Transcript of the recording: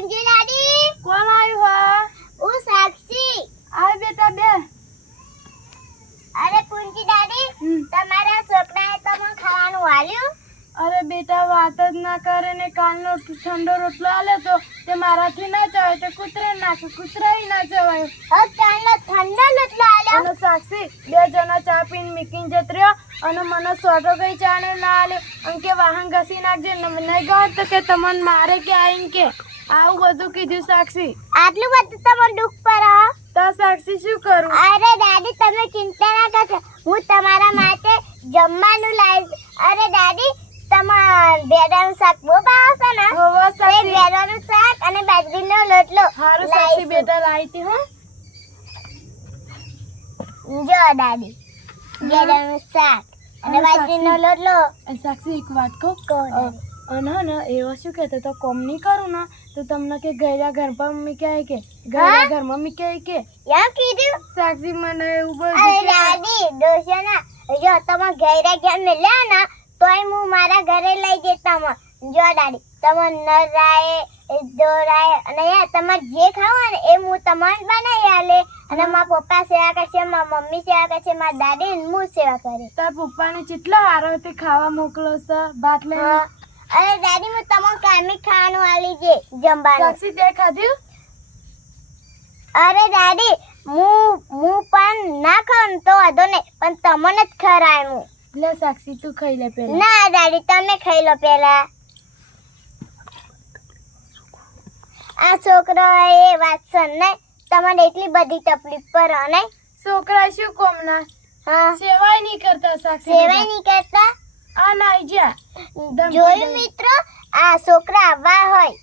પૂંજી દાદી કોણ આવ્યું હા? હું સાક્ષી. આવ બેટા બે. અરે પુંજી દાદી તમારા છોકરાએ તમને ખાવાનું આલ્યું અરે બેટા વાત જ ના કરે ને કાલનો ઠંડો રોટલો આલે તો તે મારાથી ના જવાય તો કૂતરે નાખે કૂતરાય ના જવાય. હવે કાલનો ઠંડો રોટલો આલે અને સાક્ષી બે જણા ચા પીને મીકીન જત રહ્યો અને મને સોટો કઈ ચા ને ના આલે. એમ કે વાહન ઘસી નાખજે નહીં કહો તો કે તમને મારે કે આવીને કે? આવું બધું કીધું સાક્ષી. આટલું બધું તમે દુઃખ પર હો? તો સાક્ષી શું કરું? અરે દાદી તમે ચિંતા ના કરશો. હું તમારા માટે જમવાનું લાવીશ અરે દાદી તમાર ભેડાનું શાક બહુ ભાવે ને? હોવા સાક્ષી. ભેડાનું શાક અને બાજરીનો લોટલો હારું સાક્ષી. બેટા લાવી હો. જો દાદી ભેડાનું શાક અને બાજરીનો. લોટલો. સાક્ષી એક વાત કહું. અને ને એવો શું કહેતો તો કોમ નહીં કરું ને તો તમને કે ગયરા ઘરમાં મમ્મી કહે કે ગયા ઘર મમ્મી કહે કે યા કીધું? સાક્ષી મને એવું અરે બધું કહે. દાદી ડોશો ના જો તમે ઘરે ઘેર મેલ્યા ને તોય હું મારા ઘરે લઈ જતા માં જો દાદી તમે નરાય દોરાય અને યાર તમારે જે ખાવા ને એ હું તમારે બનાવી આલે. અને મારા પપ્પા સેવા કરશે મારા મમ્મી સેવા કરશે મારા દાદી ને હું સેવા કરે તાર પપ્પાને કેટલા હારોથી ખાવા મોકલો છે? ભાત લઈને. અરે દાદી હું તમને કામી ખાવાનું આલી જે જમવાનું. સાક્ષી તે ખાધ્યું અરે દાદી હું હું પણ ના ખાઉં તો વાંધો નહીં પણ તમને જ ખરાય હું લે સાક્ષી તું ખાઈ લે પહેલા. ના દાદી તમે ખાઈ લો પેલા આ છોકરો એ વાત સર નહીં તમારે એટલી બધી તકલીફ પર નહીં? છોકરા શું કોમના? હા. સેવાય નહીં કરતા સાક્ષી સેવાય નહીં કરતા? આ નાઈ જા જોયું મિત્રો? આ છોકરા આવા હોય.